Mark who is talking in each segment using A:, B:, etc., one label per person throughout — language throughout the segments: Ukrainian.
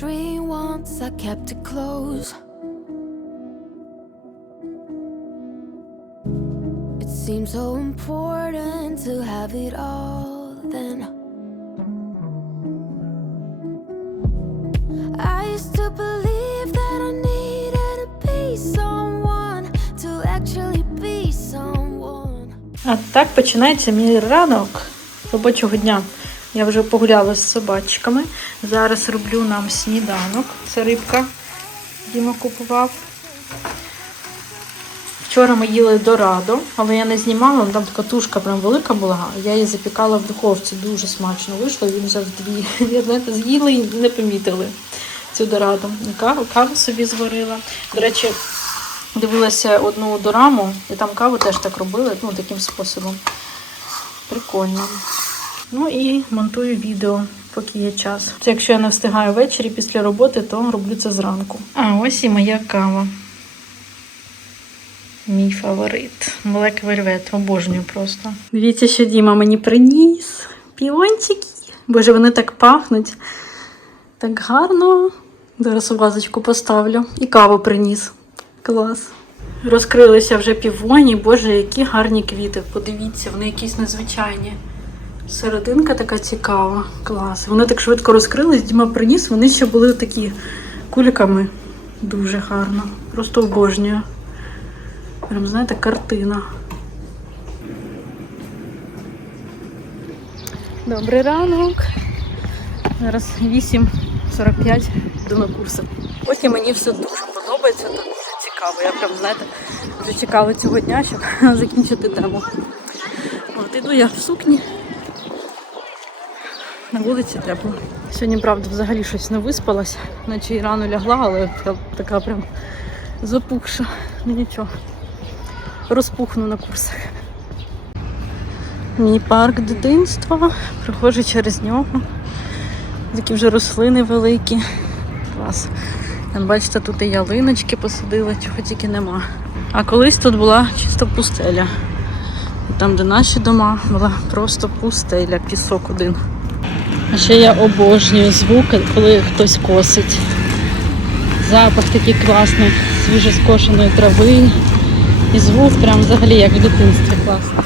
A: dream once, I kept it close. It seemed so important to have it all then. I used to believe that I needed to be someone to actually be someone.
B: А так починається мій ранок робочого дня. Я вже погуляла з собачками. Зараз роблю нам сніданок. Це рибка Діма купував. Вчора ми їли дорадо, але я не знімала, там така тушка прям велика була. Я її запікала в духовці, дуже смачно вийшло. Він взяв дві. Я знаєте, з'їли і не помітили цю дорадо. Каву, каву собі зварила. До речі, дивилася одну дораму, і там каву теж так робили, ну таким способом. Прикольно. Ну і монтую відео, поки є час. Це якщо я не встигаю ввечері після роботи, то роблю це зранку. А ось і моя кава. Мій фаворит. Black Velvet. Обожнюю просто. Дивіться, що Діма мені приніс. Піончики. Боже, вони так пахнуть. Так гарно. Зараз вазочку поставлю. І каву приніс. Клас. Розкрилися вже півоні. Боже, які гарні квіти. Подивіться, вони якісь незвичайні. Серединка така цікава. Клас. Вони так швидко розкрились. Діма приніс, вони ще були такі кульками. Дуже гарно. Просто обожнюю. Прям, знаєте, картина. Добрий ранок. Зараз 8.45 йду на курси. Потім мені все дуже подобається, там дуже цікаво. Я прям, знаєте, дуже чекала цього дня, щоб закінчити тему. От іду я в сукні. На вулиці тепло. Сьогодні, правда, взагалі щось не виспалась, наче і рано лягла, але така прям запухша. Ну нічого. Розпухну на курсах. Мій парк дитинства. Проходжу через нього. Такі вже рослини великі. Клас. Там, бачите, тут і ялиночки посадили, чого тільки нема. А колись тут була чисто пустеля. Там, де наші дома, була просто пустеля, пісок один. А ще я обожнюю звуки, коли хтось косить. Запах такий класний, свіжоскошеної трави. І звук прям взагалі як в дитинстві класно.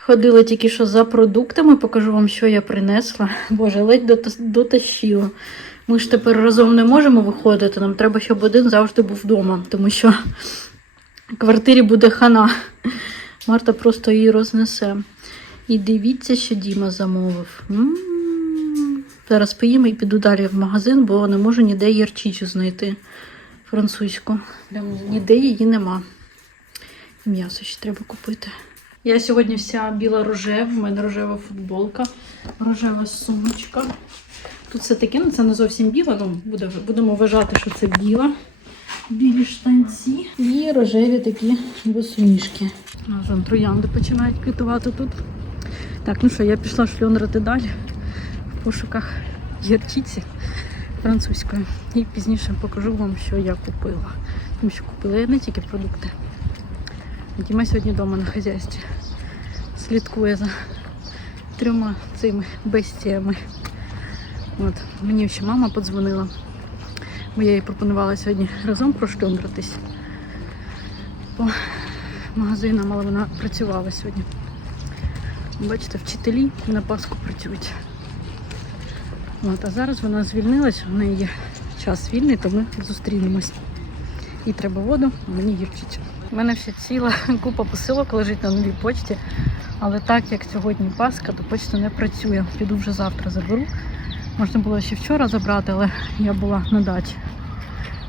B: Ходила тільки що за продуктами, покажу вам, що я принесла. Боже, ледь дотащила. Ми ж тепер разом не можемо виходити. Нам треба, щоб один завжди був вдома, тому що в квартирі буде хана. Марта просто її рознесе. І дивіться, що Діма замовив. м Зараз поїм і піду далі в магазин, бо не можу ніде ярчичу знайти французьку. Ніде її нема. І м'ясо ще треба купити. Я сьогодні вся біла рожева, в мене рожева футболка, рожева сумочка. Тут все таке, ну це не зовсім біла, ну буде, будемо вважати, що це біла. Білі штанці і рожеві такі босоніжки. Троянди починають квітувати тут. Так, ну що, я пішла шльонрати далі в пошуках гірчиці французької. І пізніше покажу вам, що я купила. Тому що купила я не тільки продукти. Діма сьогодні вдома на хазяйстві. Слідкує за трьома цими бестіями. От. Мені ще мама подзвонила, бо я їй пропонувала сьогодні разом прошльондратись по магазинам, але вона працювала сьогодні. Бачите, вчителі на Пасху працюють. От, а зараз вона звільнилась, в неї є час вільний, то ми зустрінемось. І треба воду, мені гірчицю. У мене ще ціла купа посилок лежить на новій почті. Але так як сьогодні Пасха, то почта не працює. Піду вже завтра заберу. Можна було ще вчора забрати, але я була на дачі.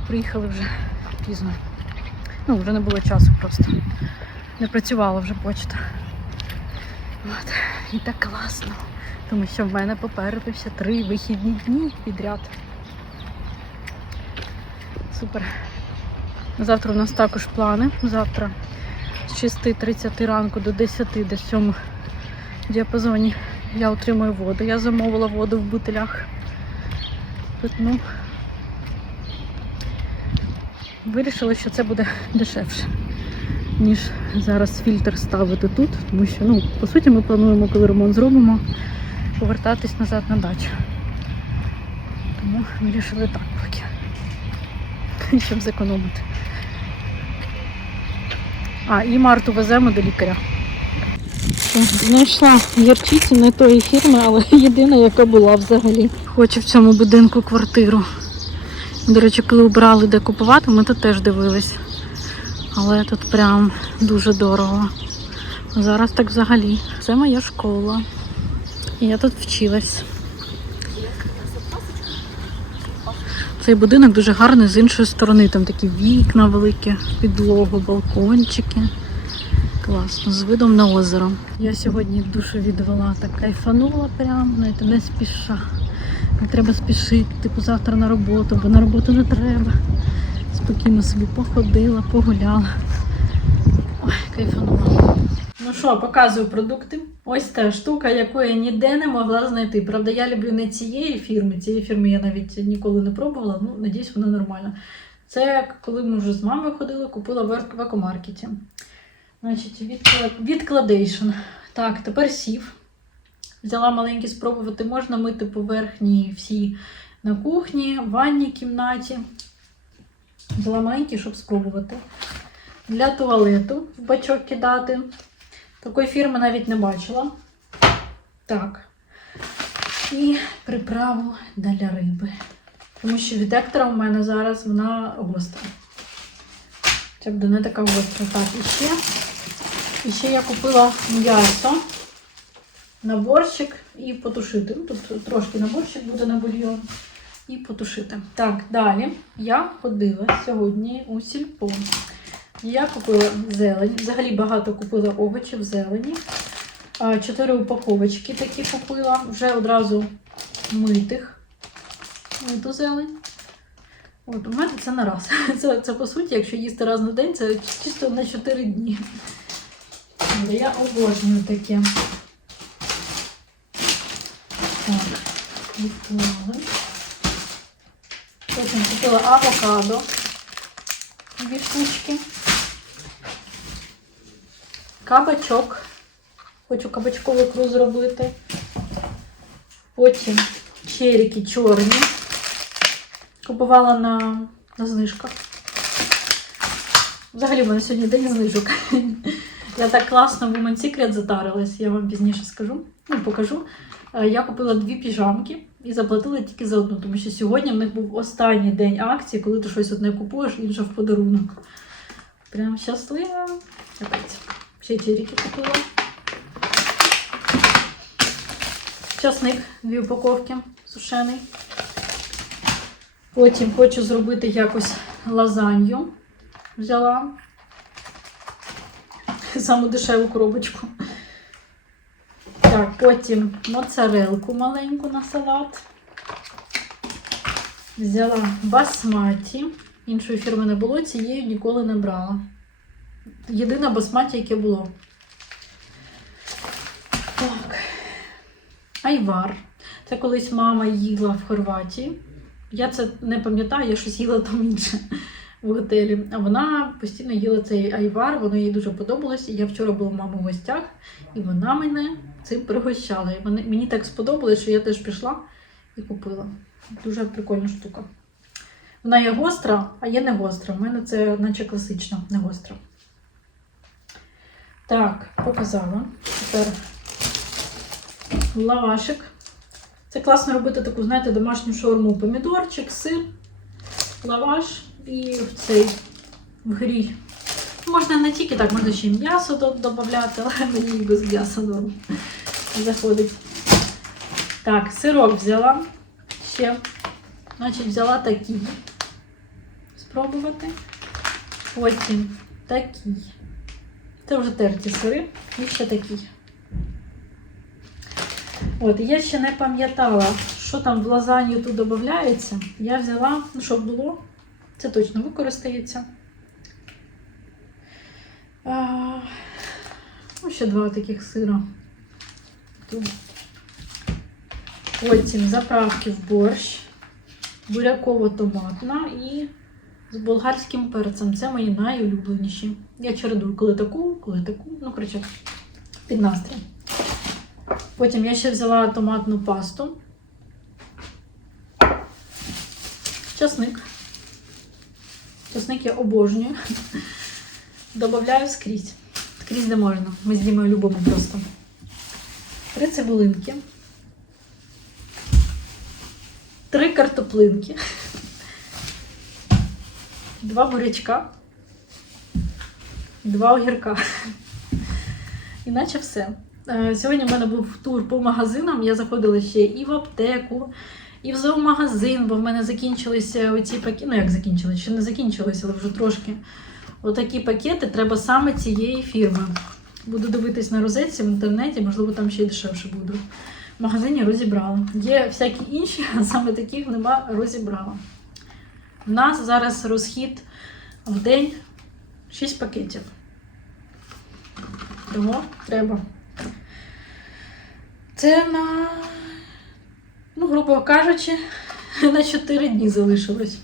B: Приїхали вже пізно. Ну, вже не було часу просто. Не працювала вже почта. От. І так класно. Тому що в мене попереду ще три вихідні дні підряд. Супер. Завтра у нас також плани. Завтра з 6.30 ранку до 10 десь в цьому діапазоні я отримую воду. Я замовила воду в бутилях. Питну. Вирішила, що це буде дешевше, ніж зараз фільтр ставити тут, тому що, ну, по суті, ми плануємо, коли ремонт зробимо, повертатись назад на дачу. Тому вирішили так поки. Щоб зекономити. А, і Марту веземо до лікаря. Знайшла гірчицю не тої фірми, але єдина, яка була взагалі. Хочу в цьому будинку квартиру. До речі, коли обрали де купувати, ми тут теж дивились. Але тут прям дуже дорого. Зараз так взагалі. Це моя школа. І я тут вчилась. Цей будинок дуже гарний з іншої сторони. Там такі вікна великі, підлогу, балкончики. Класно, з видом на озеро. Я сьогодні душу відвела, так кайфанула прям, знаєте, не спіша. Не треба спішити, типу завтра на роботу, бо на роботу не треба. Спокійно собі походила, погуляла. Ой, кайфанула. Ну що, показую продукти. Ось та штука, яку я ніде не могла знайти. Правда, я люблю не цієї фірми. Цієї фірми я навіть ніколи не пробувала. Ну, надіюсь, вона нормальна. Це коли ми вже з мамою ходили, купила в ек- в екомаркеті. Значить, відкла- відкладейшн. Так, тепер сів. Взяла маленький спробувати. Можна мити поверхні всі на кухні, в ванній кімнаті. Взяла маленький, щоб спробувати. Для туалету в бачок кидати. Такої фірми навіть не бачила. Так. І приправу для риби. Тому що від у мене зараз вона гостра. Це буде не така гостра. Так, і ще. І ще я купила м'ясо на борщик і потушити. Тут трошки на борщик буде на бульйон. І потушити. Так, далі я ходила сьогодні у сільпо. Я купила зелень. Взагалі багато купила овочів, зелені. Чотири упаковочки такі купила. Вже одразу митих. Миту зелень. От, у мене це на раз. Це, це по суті, якщо їсти раз на день, це чисто на 4 дні. Я обожнюю таке. Так, відклали. Потім купила авокадо. Дві штучки. Кабачок. Хочу кабачкову ікру зробити. Потім черіки чорні. Купувала на, на знижках. Взагалі, в мене сьогодні день знижок. Я так класно в Women's Secret затарилась, я вам пізніше скажу. Ну, покажу. Е, Я купила дві піжамки і заплатила тільки за одну, тому що сьогодні в них був останній день акції, коли ти щось одне купуєш, інше в подарунок. Прям щаслива. Капець. Ще черіки купила. Часник, дві упаковки сушений. Потім хочу зробити якось лазанью. Взяла саму дешеву коробочку. Так, потім моцарелку маленьку на салат. Взяла басматі. Іншої фірми не було, цієї ніколи не брала. Єдине басматі, яке було. Так. Айвар. Це колись мама їла в Хорватії. Я це не пам'ятаю, я щось їла там інше в готелі. А вона постійно їла цей айвар, воно їй дуже подобалось. Я вчора була в в гостях, і вона мене цим пригощала. І мені так сподобалось, що я теж пішла і купила. Дуже прикольна штука. Вона є гостра, а є не гостра. У мене це наче класична, не гостра. Так, показала. Тепер лавашик. Це класно робити таку, знаєте, домашню шаурму. Помідорчик, сир, лаваш і в цей в гріль. Можна не тільки так, можна ще й м'ясо до- додати, але мені без м'яса норм заходить. Так, сирок взяла. Ще, значить, взяла такий. Спробувати. Потім такий. Це вже терті сири. І ще такий. От, я ще не пам'ятала, що там в лазанью тут додається. Я взяла, ну, щоб було, це точно використається. А, ну, ще два таких сира. Тут. Потім заправки в борщ, буряково-томатна і з болгарським перцем. Це мої найулюбленіші. Я чередую коли таку, коли таку. Ну, коротше, під настрій. Потім я ще взяла томатну пасту. часник. Часник я обожнюю. Добавляю скрізь. Скрізь де можна. Ми з Дімою любимо просто. Три цибулинки. Три картоплинки. Два бурячка. Два огірка. Іначе все. Е, Сьогодні в мене був тур по магазинам. Я заходила ще і в аптеку, і в зоомагазин, бо в мене закінчилися оці пакети. Ну, як закінчилися? Ще не закінчилися, але вже трошки. Отакі пакети треба саме цієї фірми. Буду дивитись на розетці в інтернеті, можливо, там ще й дешевше буде. В магазині розібрала. Є всякі інші, а саме таких нема розібрала. У нас зараз розхід в день 6 пакетів. Тому треба. Це на, ну, грубо кажучи, на 4 дні залишилось.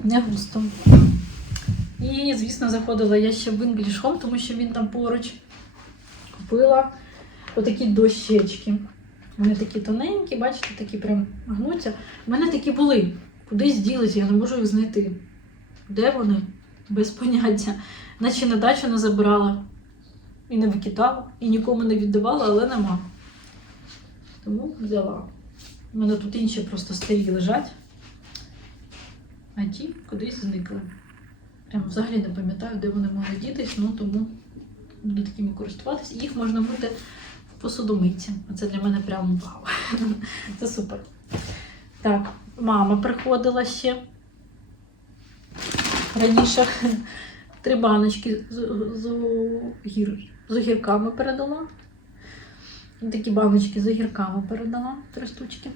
B: Не густо. І, звісно, заходила я ще в English Home, тому що він там поруч купила отакі дощечки. Вони такі тоненькі, бачите, такі прям гнуться. У мене такі були. Кудись ділися, я не можу їх знайти. Де вони? Без поняття. Наче на дачу не забирала. І не викидала, і нікому не віддавала, але нема. Тому взяла. У мене тут інші просто старі лежать. А ті кудись зникли. Прям взагалі не пам'ятаю, де вони мали дітись, ну тому буду такими користуватися. Їх можна мити в посудомийці. Це для мене прям вау. Це супер. Так, мама приходила ще раніше. Три баночки з, з, огір, з огірками передала. І такі баночки з огірками передала, три штучки.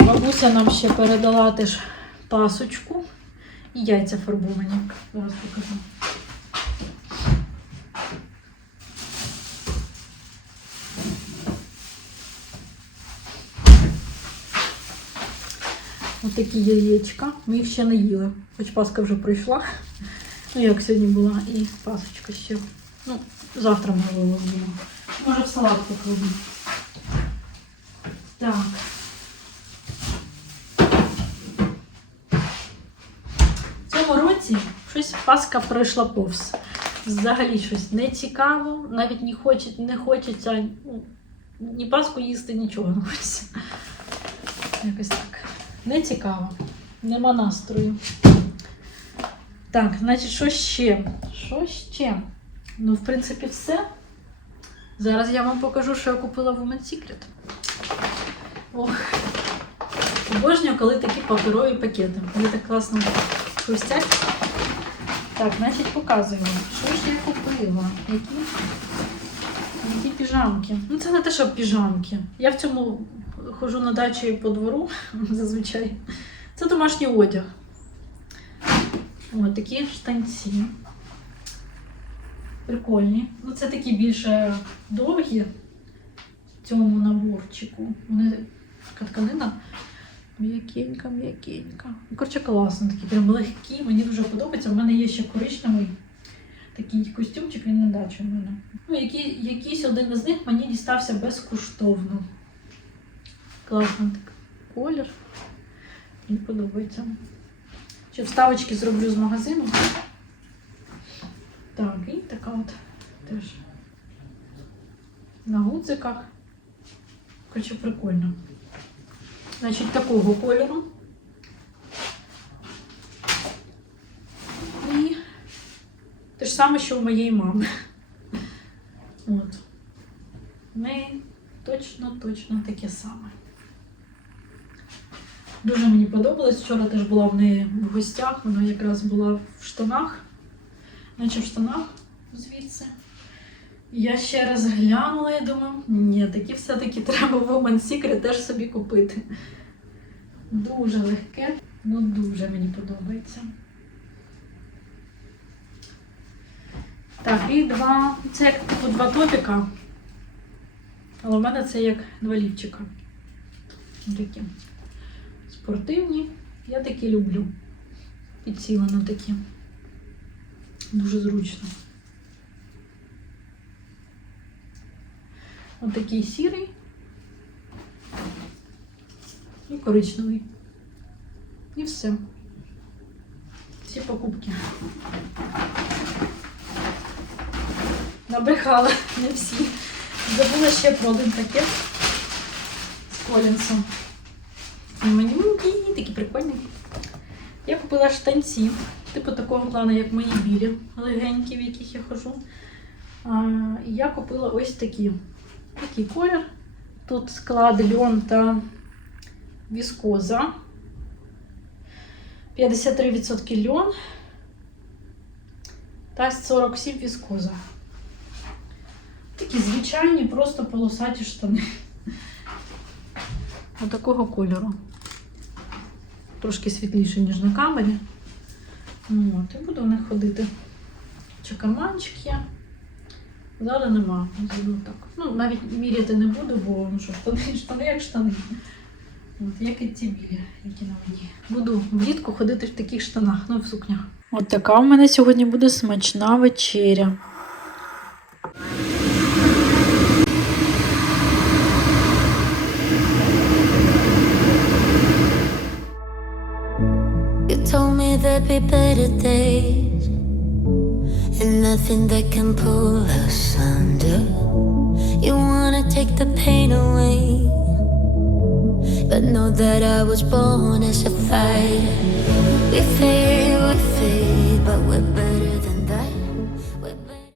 B: Бабуся нам ще передала теж пасочку і яйця фарбовані. Зараз покажу. Ось такі яєчка. Ми їх ще не їли. Хоч паска вже пройшла. Ну, як сьогодні була, і пасочка ще. Ну, завтра можливо з'їмо. Може в салат покладу. Так. В цьому році щось паска пройшла повз. Взагалі щось не цікаво, навіть не, хоче, не хочеться ні паску їсти, нічого не хочеться. Якось так. Не цікаво. Нема настрою. Так, значить, що ще? Що ще? Ну, в принципі, все. Зараз я вам покажу, що я купила в Women's Secret. Ох. Обожнюю, коли такі паперові пакети. Вони так класно хрустять. Так, значить, показую вам. Що ж я купила? Які, які піжамки? Ну, це не те, що піжамки. Я в цьому ходжу на дачі по двору зазвичай. Це домашній одяг. Ось такі штанці. Прикольні. Ну, це такі більше довгі в цьому наборчику. Вони така тканина м'якенька, м'якенька. Ну, Коротше, класно, такі прям легкі. Мені дуже подобається. У мене є ще коричневий такий костюмчик, він на дачі у мене. Ну, який, якийсь один із них мені дістався безкоштовно. Класний такий колір. Мені подобається. Ще вставочки зроблю з магазину. Так, і така от теж на гудзиках. Коротше, прикольно. Значить, такого кольору. І те ж саме, що у моєї мами. От. В неї точно, точно таке саме. Дуже мені подобалось. Вчора теж була в неї в гостях, вона якраз була в штанах, наче в штанах звідси. Я ще раз глянула і думаю, ні, такі все-таки треба в Women's Secret теж собі купити. Дуже легке, ну дуже мені подобається. Так, і два. Це як типу два топіка. Але в мене це як два лівчика. Такі спортивні. Я такі люблю. Підсіла на такі. Дуже зручно. Отакий сірий. і коричневий. І все. Всі покупки. Набрехала, не всі. Забула ще про один пакет з колінсом. Манюнький, такі прикольні. Я купила штанці, типу такого плану, як мої білі, легенькі, в яких я хожу. І я купила ось такі. Такий колір. Тут склад льон та віскоза. 53% льон та 47 віскоза. Такі звичайні, просто полосаті штани. Отакого кольору. Трошки світліше, ніж на камері. Ну, От, і буду в них ходити. Чи карманчик є. Ззаду нема. Так. Ну, навіть міряти не буду, бо ну що, штани, штани як штани. От, як і ці білі, які на мені. Буду влітку ходити в таких штанах, ну в сукнях. От така в мене сьогодні буде смачна вечеря.
A: There'd be better days, and nothing that can pull us under. You wanna take the pain away, but know that I was born as a fighter. We fade, we fade, but we're better